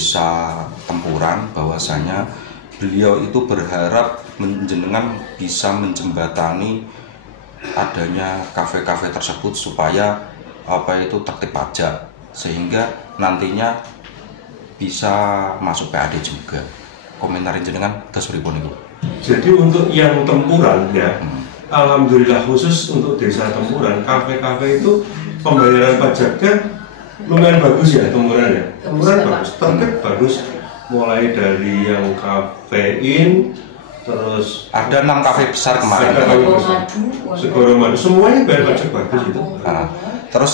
Desa Tempuran bahwasanya beliau itu berharap jenengan bisa menjembatani adanya kafe-kafe tersebut supaya tertib pajak sehingga nantinya bisa masuk PAD juga. Komentarin jenengan tes pripun itu. Jadi untuk yang Tempuran ya, alhamdulillah khusus untuk Desa Tempuran, kafe-kafe itu pembayaran pajaknya lumayan bagus ya. Tempuran ya, Tempuran bagus, tertib bagus, mulai dari yang kafein, terus ada 6 kafe besar kemarin. Segoro Madu, semuanya bayar pajak bagus itu. Terus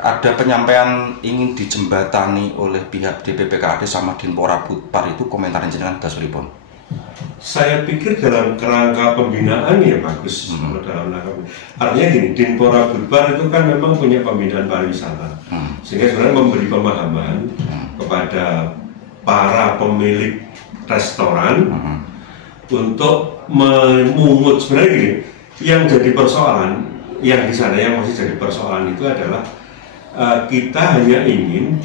ada penyampaian ingin dijembatani oleh pihak DPPKAD sama Dinpora Budpar, itu komentarin jenengan das pripun? Saya pikir dalam kerangka pembinaan ya bagus. Dalam rangka artinya gini, Dinpora Budpar itu kan memang punya pembinaan pariwisata, sehingga sebenarnya memberi pemahaman kepada para pemilik restoran untuk memungut. Sebenarnya gini, yang jadi persoalan, yang di sana yang masih jadi persoalan itu adalah kita hanya ingin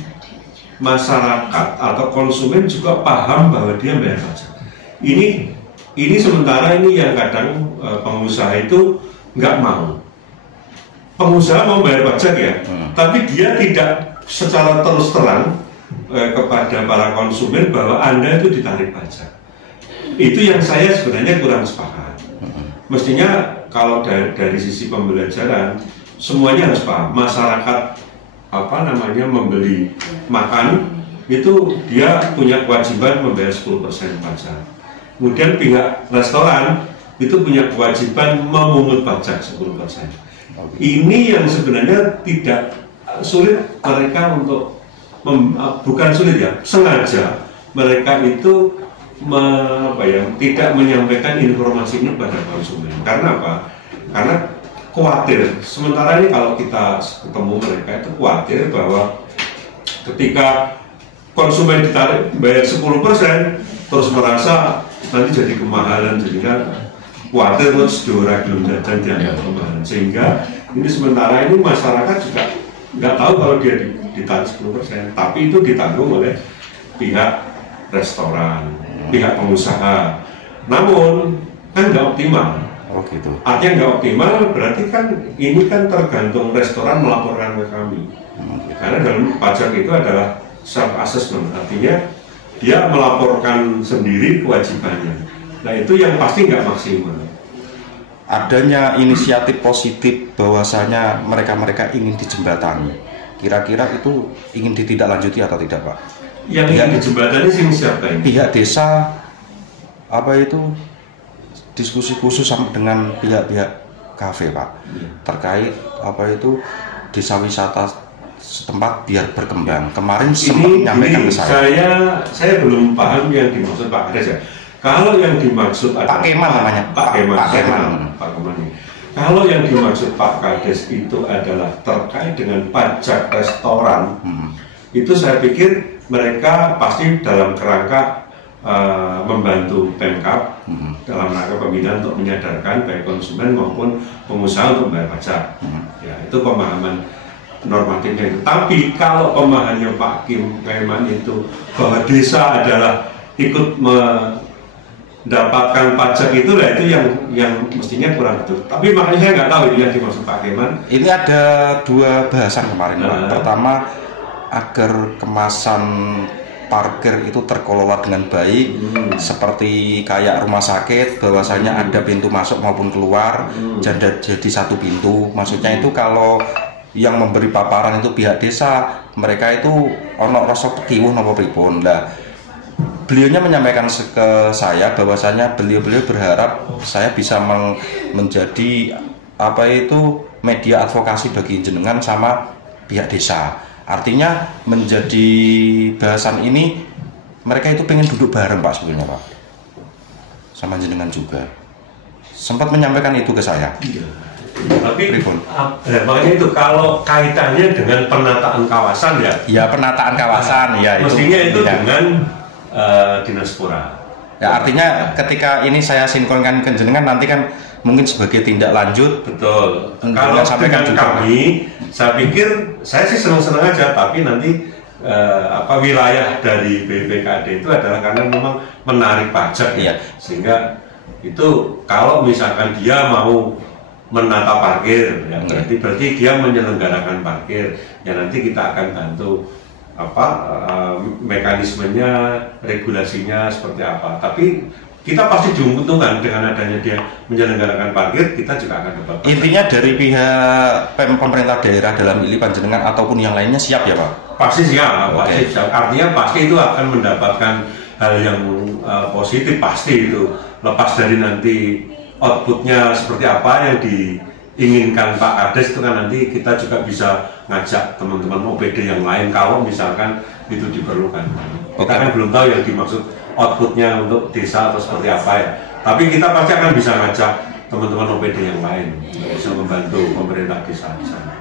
masyarakat atau konsumen juga paham bahwa dia bayar pajak. Ini sementara ini yang kadang pengusaha itu nggak mau. Pengusaha mau bayar pajak ya, tapi dia tidak secara terus terang kepada para konsumen bahwa Anda itu ditarik pajak. Itu yang saya sebenarnya kurang sepakat. Mestinya kalau dari sisi pembelajaran semuanya harus paham. Masyarakat membeli makan itu dia punya kewajiban membayar 10% pajak. Kemudian pihak restoran itu punya kewajiban memungut pajak 10%. Ini yang sebenarnya tidak sulit mereka untuk bukan sulit ya, sengaja mereka itu tidak menyampaikan informasi ini pada konsumen. Karena apa? Karena khawatir. Sementara ini kalau kita ketemu mereka itu khawatir bahwa ketika konsumen ditarik bayar 10% terus merasa nanti jadi kemahalan, jadinya khawatir terus diorang belum jajan dianggap kemahalan. Sehingga ini sementara ini masyarakat juga nggak tahu kalau dia ditarik 10%, tapi itu ditanggung oleh pihak restoran, pihak pengusaha. Namun kan nggak optimal. Oh gitu. Artinya nggak optimal berarti kan ini kan tergantung restoran melaporkan ke kami. Karena dalam pajak itu adalah self assessment, artinya dia melaporkan sendiri kewajibannya. Nah itu yang pasti nggak maksimal. Adanya inisiatif positif bahwasanya mereka ingin dijembatani, kira-kira itu ingin ditindaklanjuti atau tidak, Pak? Yang ingin dijembatani siapa ini? Pihak desa diskusi khusus sama dengan pihak-pihak kafe, Pak, terkait desa wisata setempat biar berkembang. Kemarin sempat menyampaikan ke saya. Saya belum paham yang dimaksud Pak Kades ya. Kalau yang dimaksud Pak Keman namanya. Pak Keman. Kalau yang dimaksud Pak Kades itu adalah terkait dengan pajak restoran, itu saya pikir mereka pasti dalam kerangka membantu Pemkab dalam rangka pembinaan untuk menyadarkan baik konsumen maupun pengusaha untuk bayar pajak. Ya, itu pemahaman normatifnya itu. Tapi kalau pemahamannya Pak Keman itu bahwa desa adalah ikut mendapatkan pajak itu yang mestinya kurang betul. Tapi makanya saya nggak tahu ini yang dimaksud Pak Keman. Ini ada 2 bahasan kemarin, Pak. Pertama, agar kemasan parkir itu terkelola dengan baik, seperti kayak rumah sakit, bahwasanya ada pintu masuk maupun keluar, jadi satu pintu. Maksudnya itu kalau yang memberi paparan itu pihak desa, mereka itu ono rasa pekiwuh napa pripun. Nah, beliaunya menyampaikan ke saya bahwasanya beliau berharap saya bisa menjadi media advokasi bagi jenengan sama pihak desa. Artinya menjadi bahasan ini mereka itu pengen duduk bareng, Pak, sebetulnya, Pak, sama jenengan juga sempat menyampaikan itu ke saya. Iya. Tapi makanya itu kalau kaitannya dengan penataan kawasan ya penataan kawasan mestinya itu dengan Dinas Pura. Ya, artinya ketika ini saya sinkronkan ke jenengan nanti kan mungkin sebagai tindak lanjut. Betul. Kalau sampaikan juga kami, saya pikir saya sih senang-senang aja, tapi nanti wilayah dari BPKD itu adalah karena memang menarik pajak ya. Sehingga itu kalau misalkan dia mau menata parkir ya, berarti dia menyelenggarakan parkir ya, nanti kita akan bantu mekanismenya, regulasinya seperti apa. Tapi kita pasti diuntungkan dengan adanya dia menyelenggarakan parkir, kita juga akan dapat. Intinya dari pihak pemerintah daerah dalam ini panjenengan ataupun yang lainnya siap ya Pak? Pasti siap, pasti siap. Artinya pasti itu akan mendapatkan hal yang positif, pasti itu. Lepas dari nanti outputnya seperti apa yang diinginkan Pak Kades, itu kan nanti kita juga bisa ngajak teman-teman OPD yang lain kalau misalkan itu diperlukan. Kita kan belum tahu yang dimaksud outputnya untuk desa atau seperti apa ya. Tapi kita pasti akan bisa ngajak teman-teman OPD yang lain untuk bisa membantu pemerintah desa di sana.